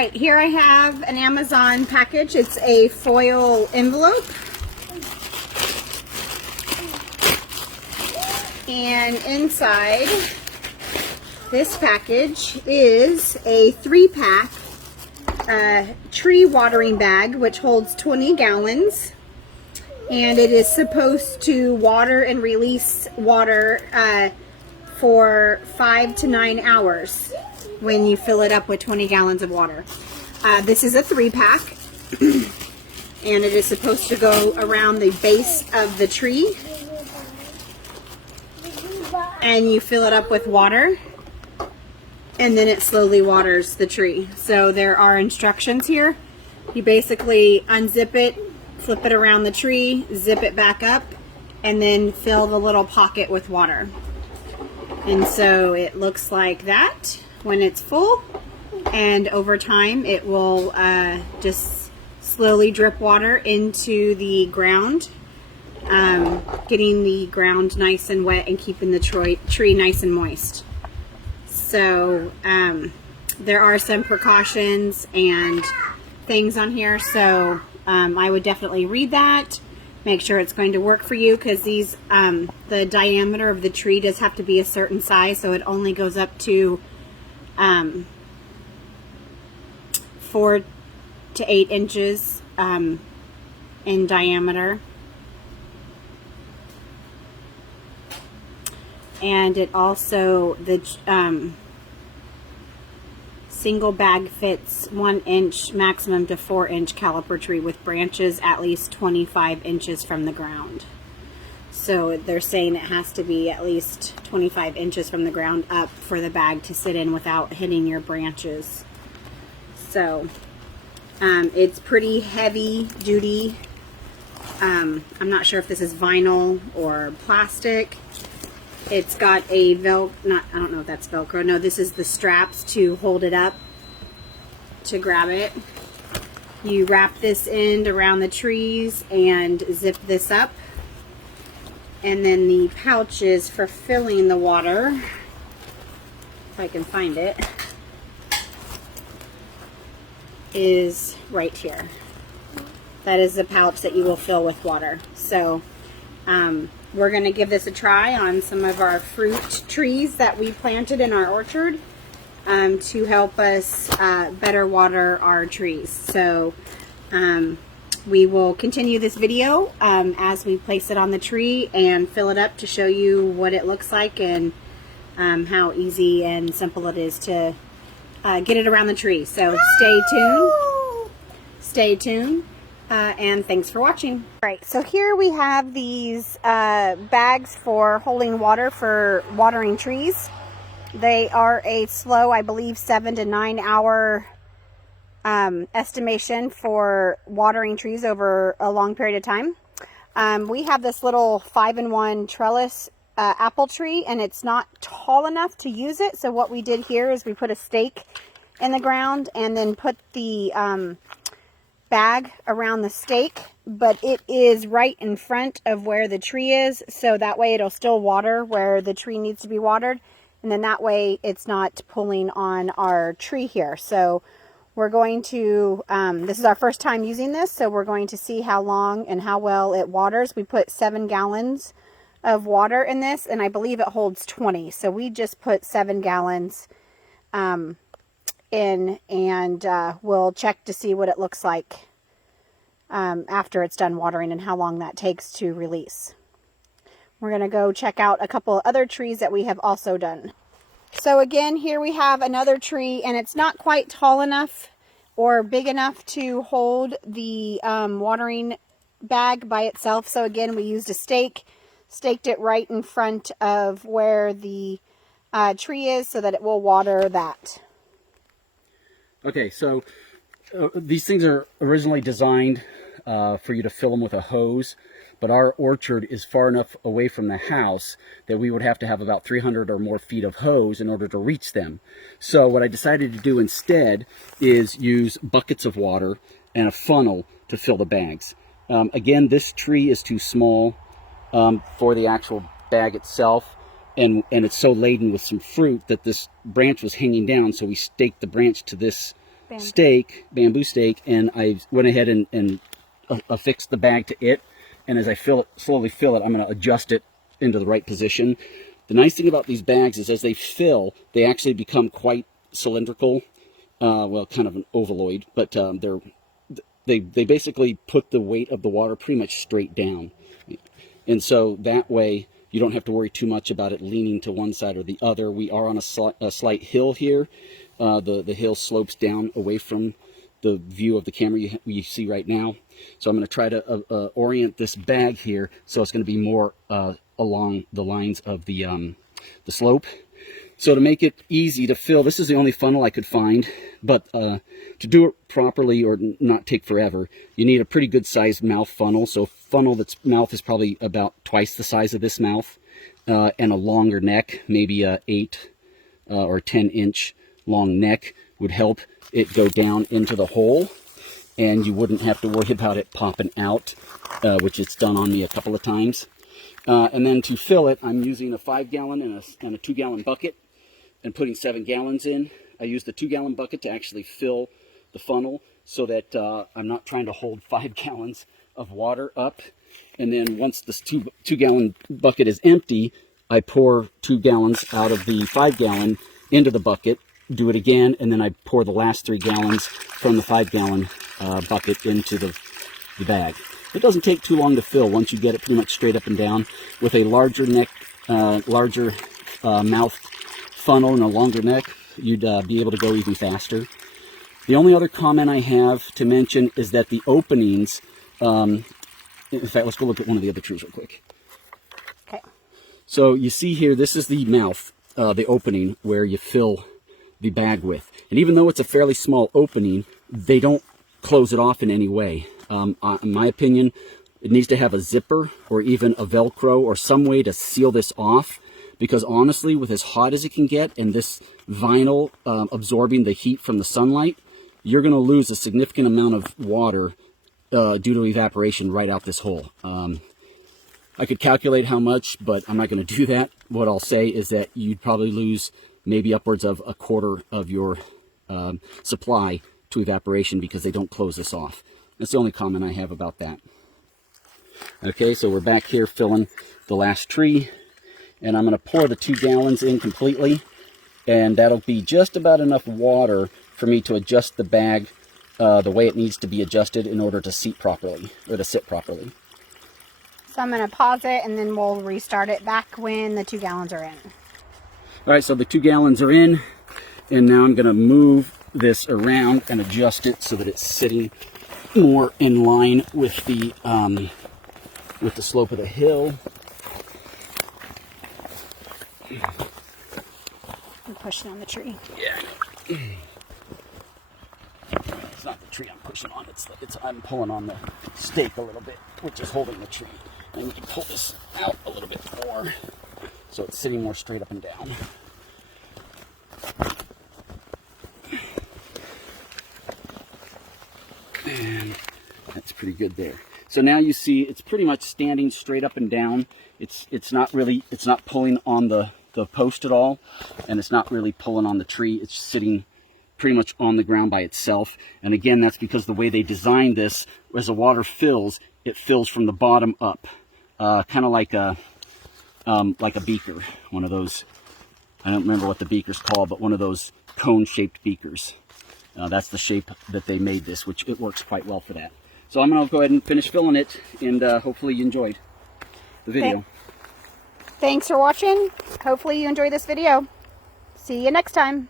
right, here I have an Amazon package. It's a foil envelope. And inside this package is a 3-pack tree watering bag, which holds 20 gallons. And it is supposed to water and release water for 5 to 9 hours when you fill it up with 20 gallons of water. This is a 3-pack, and it is supposed to go around the base of the tree, and you fill it up with water, and then it slowly waters the tree. So there are instructions here. You basically unzip it, flip it around the tree, zip it back up, and then fill the little pocket with water. And so it looks like that when it's full, and over time it will just slowly drip water into the ground, getting the ground nice and wet and keeping the tree nice and moist. So there are some precautions and things on here, so I would definitely read that. Make sure it's going to work for you, because these the diameter of the tree does have to be a certain size, so it only goes up to 4 to 8 inches in diameter. And it also, the single bag fits 1 inch maximum to 4 inch caliper tree with branches at least 25 inches from the ground. So they're saying it has to be at least 25 inches from the ground up for the bag to sit in without hitting your branches. So it's pretty heavy duty. I'm not sure if this is vinyl or plastic. It's got a I don't know if that's Velcro. No, this is the straps to hold it up, to grab it. You wrap this end around the trees and zip this up. And then the pouches for filling the water, if I can find it, is right here. That is the pouch that you will fill with water. So we're going to give this a try on some of our fruit trees that we planted in our orchard to help us better water our trees. So we will continue this video as we place it on the tree and fill it up to show you what it looks like and how easy and simple it is to get it around the tree. So stay tuned, and thanks for watching. All right, so here we have these bags for holding water for watering trees. They are a slow, I believe, 7 to 9 hour estimation for watering trees over a long period of time. We have this little 5-in-1 trellis apple tree, and it's not tall enough to use it. So what we did here is we put a stake in the ground and then put the bag around the stake, but it is right in front of where the tree is, so that way it'll still water where the tree needs to be watered, and then that way it's not pulling on our tree here. So we're going to, this is our first time using this, so we're going to see how long and how well it waters. We put 7 gallons of water in this, and I believe it holds 20. So we just put 7 gallons in, and we'll check to see what it looks like after it's done watering and how long that takes to release. We're going to go check out a couple other trees that we have also done. So again, here we have another tree, and it's not quite tall enough or big enough to hold the watering bag by itself. So again, we used a stake, staked it right in front of where the tree is so that it will water that. Okay, so these things are originally designed for you to fill them with a hose, but our orchard is far enough away from the house that we would have to have about 300 or more feet of hose in order to reach them. So what I decided to do instead is use buckets of water and a funnel to fill the bags. Again, this tree is too small for the actual bag itself, and it's so laden with some fruit that this branch was hanging down, so we staked the branch to this bamboo stake, and I went ahead and affixed the bag to it. And as I slowly fill it, I'm going to adjust it into the right position. The nice thing about these bags is as they fill, they actually become quite cylindrical. Well, kind of an ovaloid, but they basically put the weight of the water pretty much straight down. And so that way you don't have to worry too much about it leaning to one side or the other. We are on a slight hill here. The hill slopes down away from the view of the camera you see right now. So I'm going to try to orient this bag here so it's going to be more along the lines of the slope. So to make it easy to fill, this is the only funnel I could find, but to do it properly or not take forever, you need a pretty good sized mouth funnel. So a funnel that's mouth is probably about twice the size of this mouth, and a longer neck, maybe a 8 or 10 inch long neck would help it go down into the hole, and you wouldn't have to worry about it popping out, which it's done on me a couple of times. And then to fill it, I'm using a 5-gallon and a 2-gallon bucket and putting 7 gallons in. I use the 2-gallon bucket to actually fill the funnel so that I'm not trying to hold 5 gallons of water up. And then once this 2-gallon bucket is empty, I pour 2 gallons out of the 5-gallon into the bucket, do it again, and then I pour the last 3 gallons from the 5-gallon bucket into the bag. It doesn't take too long to fill once you get it pretty much straight up and down. With a larger neck, larger mouth funnel and a longer neck, you'd be able to go even faster. The only other comment I have to mention is that the openings, in fact, let's go look at one of the other trees real quick. Okay. So you see here, this is the mouth, the opening where you fill the bag with. And even though it's a fairly small opening, they don't close it off in any way. In my opinion, it needs to have a zipper or even a Velcro or some way to seal this off, because honestly, with as hot as it can get and this vinyl absorbing the heat from the sunlight, you're going to lose a significant amount of water due to evaporation right out this hole. I could calculate how much, but I'm not going to do that. What I'll say is that you'd probably lose maybe upwards of a quarter of your supply to evaporation because they don't close this off. That's the only comment I have about that. Okay, so we're back here filling the last tree, and I'm going to pour the 2 gallons in completely, and that'll be just about enough water for me to adjust the bag the way it needs to be adjusted in order to seat properly, or to sit properly. So I'm going to pause it, and then we'll restart it back when the 2 gallons are in. All right, so the 2 gallons are in, and now I'm going to move this around and adjust it so that it's sitting more in line with the slope of the hill. I'm pushing on the tree. Yeah. It's not the tree I'm pushing on. I'm pulling on the stake a little bit, which is holding the tree. And we can pull this out a little bit more so it's sitting more straight up and down. And that's pretty good there. So now you see it's pretty much standing straight up and down. It's not pulling on the post at all, and it's not really pulling on the tree. It's sitting pretty much on the ground by itself. And again, that's because the way they designed this, as the water fills, it fills from the bottom up, kind of like a beaker, one of those. I don't remember what the beaker's called, but one of those cone-shaped beakers. That's the shape that they made this, which it works quite well for that. So I'm going to go ahead and finish filling it, and hopefully you enjoyed the video. Thanks for watching. Hopefully you enjoyed this video. See you next time.